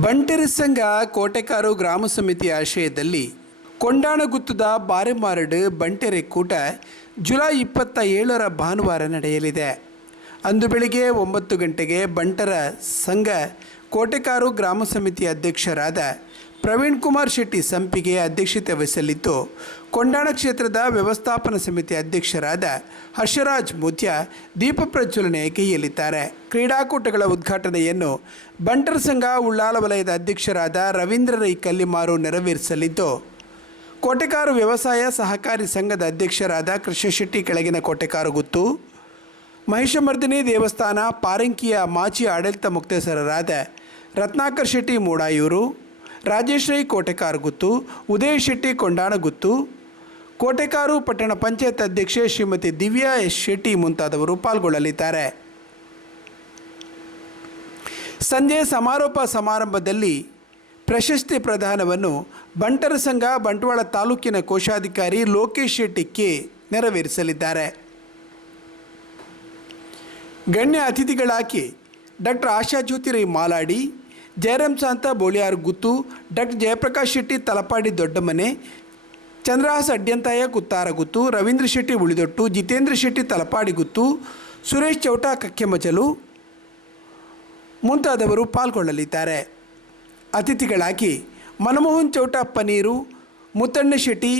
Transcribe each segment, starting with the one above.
ಬಂಟೆರ ಸಂಘ ಕೋಟೆಕಾರು ಗ್ರಾಮ ಸಮಿತಿ ಆಶಯದಲ್ಲಿ ಕೊಂಡಾಣಗುತ್ತದ ಬಾರೆಮಾರಡು ಬಂಟೆರೆ ಕೂಟ ಜುಲೈ ಇಪ್ಪತ್ತ ಏಳರ ಭಾನುವಾರ ನಡೆಯಲಿದೆ. ಅಂದು ಬೆಳಿಗ್ಗೆ ಒಂಬತ್ತು ಗಂಟೆಗೆ ಬಂಟರ ಸಂಘ ಕೋಟೆಕಾರು ಗ್ರಾಮ ಸಮಿತಿ ಅಧ್ಯಕ್ಷರಾದ ಪ್ರವೀಣ್ ಕುಮಾರ್ ಶೆಟ್ಟಿ ಸಂಪಿಗೆ ಅಧ್ಯಕ್ಷತೆ ವಹಿಸಲಿದ್ದು, ಕೊಂಡಾಣ ಕ್ಷೇತ್ರದ ವ್ಯವಸ್ಥಾಪನಾ ಸಮಿತಿ ಅಧ್ಯಕ್ಷರಾದ ಹರ್ಷರಾಜ್ ಮುತ್ಯ ದೀಪ ಪ್ರಜ್ವಲನೆ ಕೈಯಲ್ಲಿದ್ದಾರೆ. ಕ್ರೀಡಾಕೂಟಗಳ ಉದ್ಘಾಟನೆಯನ್ನು ಬಂಟರ್ ಸಂಘ ಉಳ್ಳಾಲ ವಲಯದ ಅಧ್ಯಕ್ಷರಾದ ರವೀಂದ್ರ ರೈ ಕಲ್ಲಿಮಾರು ನೆರವೇರಿಸಲಿದ್ದು, ಕೋಟೆಕಾರು ವ್ಯವಸಾಯ ಸಹಕಾರಿ ಸಂಘದ ಅಧ್ಯಕ್ಷರಾದ ಕೃಷ್ಣ ಶೆಟ್ಟಿ ಕೆಳಗಿನ ಕೋಟೆಕಾರು ಗುತ್ತು ಮಹಿಷಮರ್ದಿನಿ ದೇವಸ್ಥಾನ ಪಾರಂಕಿಯ ಮಾಜಿ ಆಡಳಿತ ಮುಕ್ತೇಸರರಾದ ರತ್ನಾಕರ್ ಶೆಟ್ಟಿ ಮೂಡಾಯೂರು ರಾಜೇಶ್ರೀ ಕೋಟೆಕಾರ್ ಗುತ್ತು, ಉದಯ ಶೆಟ್ಟಿ ಕೊಂಡಾಣಗುತ್ತು ಕೋಟೆಕಾರು ಪಟ್ಟಣ ಪಂಚಾಯತ್ ಅಧ್ಯಕ್ಷೆ ಶ್ರೀಮತಿ ದಿವ್ಯಾ ಎಸ್ ಶೆಟ್ಟಿ ಮುಂತಾದವರು ಪಾಲ್ಗೊಳ್ಳಲಿದ್ದಾರೆ. ಸಂಜೆ ಸಮಾರೋಪ ಸಮಾರಂಭದಲ್ಲಿ ಪ್ರಶಸ್ತಿ ಪ್ರದಾನವನ್ನು ಬಂಟರ ಸಂಘ, ಬಂಟ್ವಾಳ ತಾಲೂಕಿನ ಕೋಶಾಧಿಕಾರಿ ಲೋಕೇಶ್ ಶೆಟ್ಟಿ ಕೆ ನೆರವೇರಿಸಲಿದ್ದಾರೆ. ಗಣ್ಯ ಅತಿಥಿಗಳಾಗಿ ಡಾಕ್ಟರ್ ಆಶಾ ಜ್ಯೋತಿರೈ ಮಾಲಾಡಿ ಜಯರಾಮ್ ಶಾಂತ ಬೋಳಿಯಾರ್ ಗುತ್ತು, ಡಾಕ್ಟರ್ ಜಯಪ್ರಕಾಶ್ ಶೆಟ್ಟಿ ತಲಪಾಡಿ ದೊಡ್ಡಮನೆ, ಚಂದ್ರಹಾಸ್ ಅಡ್ಯಂತಾಯ ಕುತ್ತಾರ ಗುತ್ತು, ರವೀಂದ್ರ ಶೆಟ್ಟಿ ಉಳಿದೊಟ್ಟು, ಜಿತೇಂದ್ರ ಶೆಟ್ಟಿ ತಲಪಾಡಿ ಗುತ್ತು, ಸುರೇಶ್ ಚೌಟ ಕಕ್ಕೆಮಚಲು ಮುಂತಾದವರು ಪಾಲ್ಗೊಳ್ಳಲಿದ್ದಾರೆ. ಅತಿಥಿಗಳಾಗಿ ಮನಮೋಹನ್ ಚೌಟ ಪನೀರು, ಮುತ್ತಣ್ಣ ಶೆಟ್ಟಿ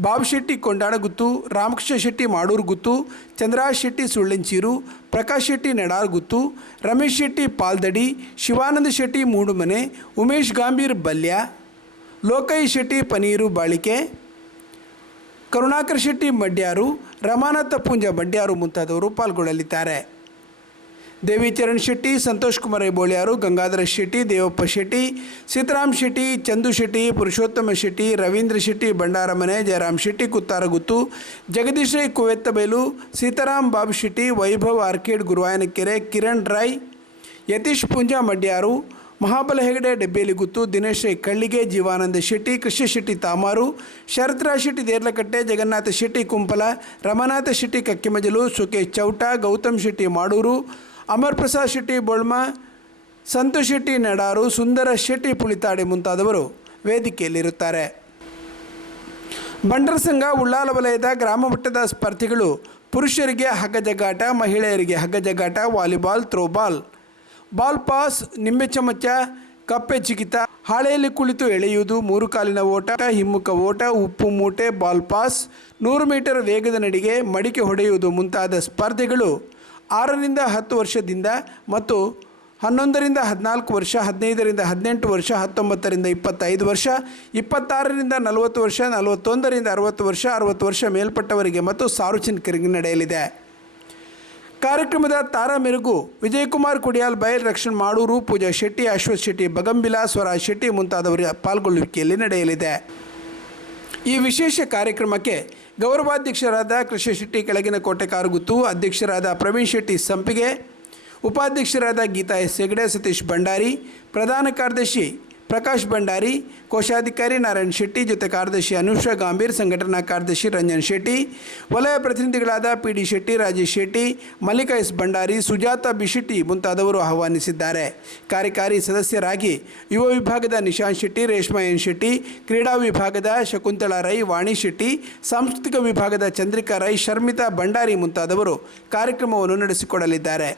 ಬಾಬು ಶೆಟ್ಟಿ ಕೊಂಡಾಡಗುತ್ತು ರಾಮಕೃಷ್ಣ ಶೆಟ್ಟಿ ಮಾಡೂರು ಗುತ್ತು ಚಂದ್ರಾಜ್ ಶೆಟ್ಟಿ ಸುಳ್ಳೆಂಚೀರು ಪ್ರಕಾಶ್ ಶೆಟ್ಟಿ ನಡಾರ್ ಗುತ್ತು, ರಮೇಶ್ ಶೆಟ್ಟಿ ಪಾಲ್ದಡಿ, ಶಿವಾನಂದ ಶೆಟ್ಟಿ ಮೂಡುಮನೆ ಉಮೇಶ್ ಗಾಂಭೀರ್ ಬಲ್ಯ, ಲೋಕೈ ಶೆಟ್ಟಿ ಪನೀರು ಬಾಳಿಕೆ, ಕರುಣಾಕರ್ ಶೆಟ್ಟಿ ಮಡ್ಯಾರು, ರಮಾನಾಥ ಪೂಂಜ ಮಡ್ಯಾರು ಮುಂತಾದವರು ಪಾಲ್ಗೊಳ್ಳಲಿದ್ದಾರೆ. ದೇವಿಚರಣ್ ಶೆಟ್ಟಿ, ಸಂತೋಷ್ ಕುಮಾರ್ ಬೋಳಿಯಾರು, ಗಂಗಾಧರ ಶೆಟ್ಟಿ, ದೇವಪ್ಪ ಶೆಟ್ಟಿ ಸೀತಾರಾಮ್ ಶೆಟ್ಟಿ, ಚಂದು ಶೆಟ್ಟಿ, ಪುರುಷೋತ್ತಮ ಶೆಟ್ಟಿ, ರವೀಂದ್ರ ಶೆಟ್ಟಿ, ಬಂಡಾರಮನೆ ಜಯರಾಮ್ ಶೆಟ್ಟಿ, ಕುತ್ತಾರಗುತ್ತು, ಜಗದೀಶ್ ರೈ ಕುವೆತ್ತಬೇಲು ಸೀತಾರಾಮ್ ಬಾಬು ಶೆಟ್ಟಿ, ವೈಭವ್ ಆರ್ಕೇಡ್, ಗುರುವಾಯನಕೆರೆ, ಕಿರಣ್ ರಾಯ್ ಯತೀಶ್ ಪೂಂಜಾ ಮಡ್ಯಾರು, ಮಹಾಬಲ ಹೆಗಡೆ ಡಬ್ಬೇಲಿಗುತ್ತು ದಿನೇಶ್ ರೈ, ಕಳ್ಳಿಗೆ, ಜೀವಾನಂದ ಶೆಟ್ಟಿ, ಕೃಷ್ಣ ಶೆಟ್ಟಿ ತಾಮಾರು ಶರತ್ರಾ ಶೆಟ್ಟಿ, ದೇರ್ಲಕಟ್ಟೆ, ಜಗನ್ನಾಥ ಶೆಟ್ಟಿ, ಕುಂಪಲ, ರಮನಾಥ ಶೆಟ್ಟಿ, ಕಕ್ಕಿಮಜಲು, ಸುಕೇಶ್ ಚೌಟ, ಗೌತಮ್ ಶೆಟ್ಟಿ, ಮಾಡೂರು ಅಮರ್ ಪ್ರಸಾದ್ ಶೆಟ್ಟಿ, ಬೊಳ್ಮ, ಸಂತೋಷ್ ಶೆಟ್ಟಿ, ನಡಾರು, ಸುಂದರ ಶೆಟ್ಟಿ ಪುಳಿತಾಡಿ ಮುಂತಾದವರು ವೇದಿಕೆಯಲ್ಲಿರುತ್ತಾರೆ. ಬಂಡರ ಸಂಘ, ಉಳ್ಳಾಲ ವಲಯದ ಗ್ರಾಮ ಮಟ್ಟದ ಸ್ಪರ್ಧಿಗಳು ಪುರುಷರಿಗೆ ಹಗ್ಗ ಜಗ್ಗಾಟ ಮಹಿಳೆಯರಿಗೆ ಹಗ್ಗ ಜಗ್ಗಾಟ ವಾಲಿಬಾಲ್, ಥ್ರೋಬಾಲ್, ಬಾಲ್ ಪಾಸ್, ನಿಂಬೆ ಚಮಚ, ಕಪ್ಪೆ ಚಿಕಿತ, ಹಾಳೆಯಲ್ಲಿ ಕುಳಿತು ಎಳೆಯುವುದು, ಮೂರು ಕಾಲಿನ ಓಟ, ಹಿಮ್ಮುಖ ಓಟ, ಉಪ್ಪು ಮೂಟೆ, ಬಾಲ್ ಪಾಸ್, ನೂರು ಮೀಟರ್ ವೇಗದ ನಡಿಗೆ, ಮಡಿಕೆ ಹೊಡೆಯುವುದು ಮುಂತಾದ ಸ್ಪರ್ಧೆಗಳು ಆರರಿಂದ ಹತ್ತು ವರ್ಷದಿಂದ ಮತ್ತು ಹನ್ನೊಂದರಿಂದ ಹದಿನಾಲ್ಕು ವರ್ಷ, ಹದಿನೈದರಿಂದ ಹದಿನೆಂಟು ವರ್ಷ, ಹತ್ತೊಂಬತ್ತರಿಂದ ಇಪ್ಪತ್ತೈದು ವರ್ಷ, ಇಪ್ಪತ್ತಾರರಿಂದ ನಲವತ್ತು ವರ್ಷ, ನಲವತ್ತೊಂದರಿಂದ ಅರವತ್ತು ವರ್ಷ ಅರವತ್ತು ವರ್ಷ ಮೇಲ್ಪಟ್ಟವರಿಗೆ ಮತ್ತು ಸಾರ್ವಜನಿಕರಿಗೆ ನಡೆಯಲಿದೆ. ಕಾರ್ಯಕ್ರಮದ ತಾರಾ ಮೆರುಗು ವಿಜಯಕುಮಾರ್ ಕುಡಿಯಾಲ್, ಬಯಲ್ ರಕ್ಷಣ್, ಮಾಡೂರು, ಪೂಜಾ ಶೆಟ್ಟಿ, ಅಶ್ವಥ್ ಶೆಟ್ಟಿ, ಬಗಂಬಿಲಾ, ಸ್ವರಾಜ್ ಶೆಟ್ಟಿ ಮುಂತಾದವರ ಪಾಲ್ಗೊಳ್ಳುವಿಕೆಯಲ್ಲಿ ನಡೆಯಲಿದೆ. ಈ ವಿಶೇಷ ಕಾರ್ಯಕ್ರಮಕ್ಕೆ ಗೌರವಾಧ್ಯಕ್ಷರಾದ ಕೃಷ್ಣ ಶೆಟ್ಟಿ ಕೆಳಗಿನ ಕೋಟೆ ಕಾರುಗುತ್ತು ಅಧ್ಯಕ್ಷರಾದ ಪ್ರವೀಣ್ ಶೆಟ್ಟಿ ಸಂಪಿಗೆ, ಉಪಾಧ್ಯಕ್ಷರಾದ ಗೀತಾ ಎಸ್ ಹೆಗಡೆ, ಸತೀಶ್ ಭಂಡಾರಿ, ಪ್ರಧಾನ ಕಾರ್ಯದರ್ಶಿ ಪ್ರಕಾಶ್ ಭಂಡಾರಿ, ಕೋಶಾಧಿಕಾರಿ ನಾರಾಯಣ್ ಶೆಟ್ಟಿ ಜೊತೆ ಕಾರ್ಯದರ್ಶಿ ಅನುಷಾ ಗಾಂಭೀರ್, ಸಂಘಟನಾ ಕಾರ್ಯದರ್ಶಿ ರಂಜನ್ ಶೆಟ್ಟಿ, ವಲಯ ಪ್ರತಿನಿಧಿಗಳಾದ P D Shetty, Rajesh Shetty, Mallika S Bhandari, Sujata ಬಿಶೆಟ್ಟಿ ಮುಂತಾದವರು ಆಹ್ವಾನಿಸಿದ್ದಾರೆ. ಕಾರ್ಯಕಾರಿ ಸದಸ್ಯರಾಗಿ ಯುವ ವಿಭಾಗದ ನಿಶಾಂತ್ ಶೆಟ್ಟಿ, ರೇಷ್ಮಾ ಎನ್ ಶೆಟ್ಟಿ, ಕ್ರೀಡಾ ವಿಭಾಗದ ಶಕುಂತಳಾ ರೈ, ವಾಣಿ ಶೆಟ್ಟಿ, ಸಾಂಸ್ಕೃತಿಕ ವಿಭಾಗದ ಚಂದ್ರಿಕಾ ರೈ, ಶರ್ಮಿತಾ ಭಂಡಾರಿ ಮುಂತಾದವರು ಕಾರ್ಯಕ್ರಮವನ್ನು ನಡೆಸಿಕೊಡಲಿದ್ದಾರೆ.